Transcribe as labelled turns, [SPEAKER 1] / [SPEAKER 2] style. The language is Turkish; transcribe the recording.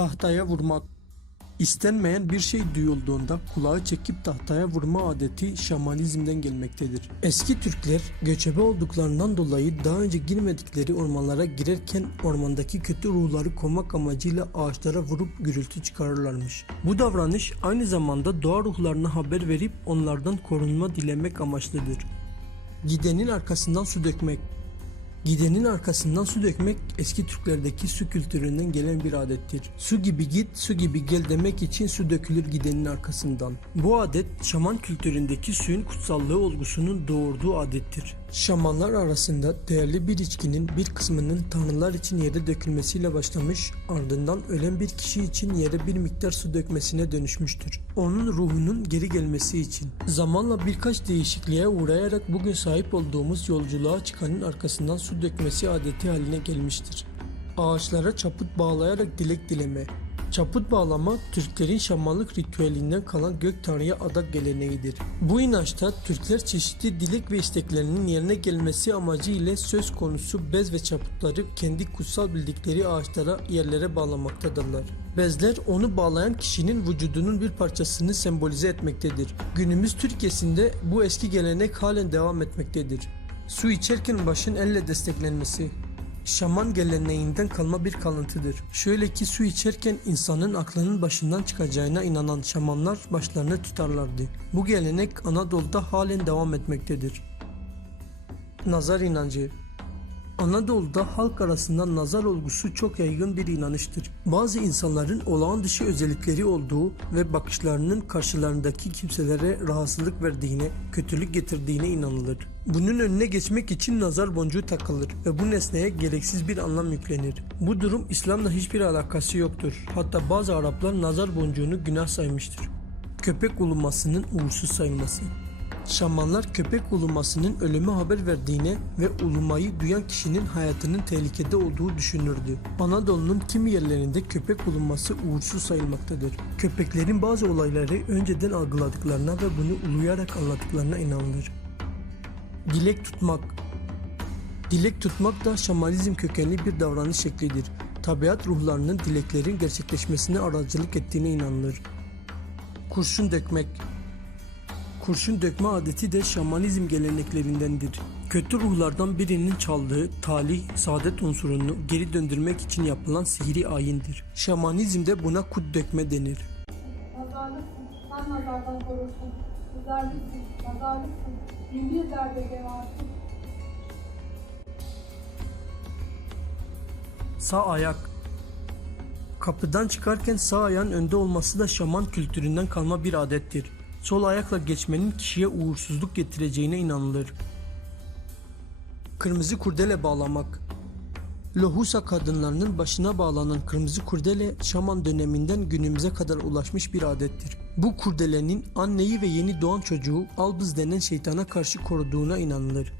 [SPEAKER 1] Tahtaya vurmak. İstenmeyen bir şey duyulduğunda kulağı çekip tahtaya vurma adeti şamanizmden gelmektedir. Eski Türkler göçebe olduklarından dolayı daha önce girmedikleri ormanlara girerken ormandaki kötü ruhları kovmak amacıyla ağaçlara vurup gürültü çıkarırlarmış. Bu davranış aynı zamanda doğa ruhlarına haber verip onlardan korunma dilemek amaçlıdır. Gidenin arkasından su dökmek Gidenin arkasından su dökmek eski Türklerdeki su kültüründen gelen bir adettir. Su gibi git, su gibi gel demek için su dökülür gidenin arkasından. Bu adet şaman kültüründeki suyun kutsallığı olgusunun doğurduğu adettir. Şamanlar arasında değerli bir içkinin bir kısmının tanrılar için yere dökülmesiyle başlamış, ardından ölen bir kişi için yere bir miktar su dökmesine dönüşmüştür. Onun ruhunun geri gelmesi için. Zamanla birkaç değişikliğe uğrayarak bugün sahip olduğumuz yolculuğa çıkanın arkasından su dökmesi adeti haline gelmiştir. Ağaçlara çaput bağlayarak dilek dileme. Çaput bağlama Türklerin şamanlık ritüelinden kalan gök tanrıya adak geleneğidir. Bu inançta Türkler çeşitli dilek ve isteklerinin yerine gelmesi amacı ile söz konusu bez ve çaputları kendi kutsal bildikleri ağaçlara yerlere bağlamaktadırlar. Bezler onu bağlayan kişinin vücudunun bir parçasını sembolize etmektedir. Günümüz Türkiye'sinde bu eski gelenek halen devam etmektedir. Su içerken başın elle desteklenmesi. Şaman geleneğinden kalma bir kalıntıdır. Şöyle ki su içerken insanın aklının başından çıkacağına inanan şamanlar başlarını tutarlardı. Bu gelenek Anadolu'da halen devam etmektedir. Nazar inancı Anadolu'da halk arasında nazar olgusu çok yaygın bir inanıştır. Bazı insanların olağan dışı özellikleri olduğu ve bakışlarının karşılarındaki kimselere rahatsızlık verdiğine, kötülük getirdiğine inanılır. Bunun önüne geçmek için nazar boncuğu takılır ve bu nesneye gereksiz bir anlam yüklenir. Bu durum İslam'la hiçbir alakası yoktur. Hatta bazı Araplar nazar boncuğunu günah saymıştır. Köpek ulumasının uğursuz sayılması Şamanlar köpek ulumasının ölümü haber verdiğine ve ulumayı duyan kişinin hayatının tehlikede olduğu düşünürdü. Anadolu'nun kimi yerlerinde köpek uluması uğursuz sayılmaktadır. Köpeklerin bazı olayları önceden algıladıklarına ve bunu uluyarak anlattıklarına inanılır. Dilek tutmak Dilek tutmak da şamanizm kökenli bir davranış şeklidir. Tabiat ruhlarının dileklerin gerçekleşmesine aracılık ettiğine inanılır. Kurşun dökmek Kurşun dökme adeti de şamanizm geleneklerindendir. Kötü ruhlardan birinin çaldığı talih, saadet unsurunu geri döndürmek için yapılan sihri ayindir. Şamanizmde buna kut dökme denir.
[SPEAKER 2] Nazarlısın, sen nazardan korursun. Güzelliksin, nazarlısın, bin bir derde gevarsın.
[SPEAKER 1] Sağ ayak Kapıdan çıkarken sağ ayağın önde olması da şaman kültüründen kalma bir adettir. Sol ayakla geçmenin kişiye uğursuzluk getireceğine inanılır. Kırmızı kurdele bağlamak Lohusa kadınlarının başına bağlanan kırmızı kurdele şaman döneminden günümüze kadar ulaşmış bir adettir. Bu kurdelenin anneyi ve yeni doğan çocuğu albız denen şeytana karşı koruduğuna inanılır.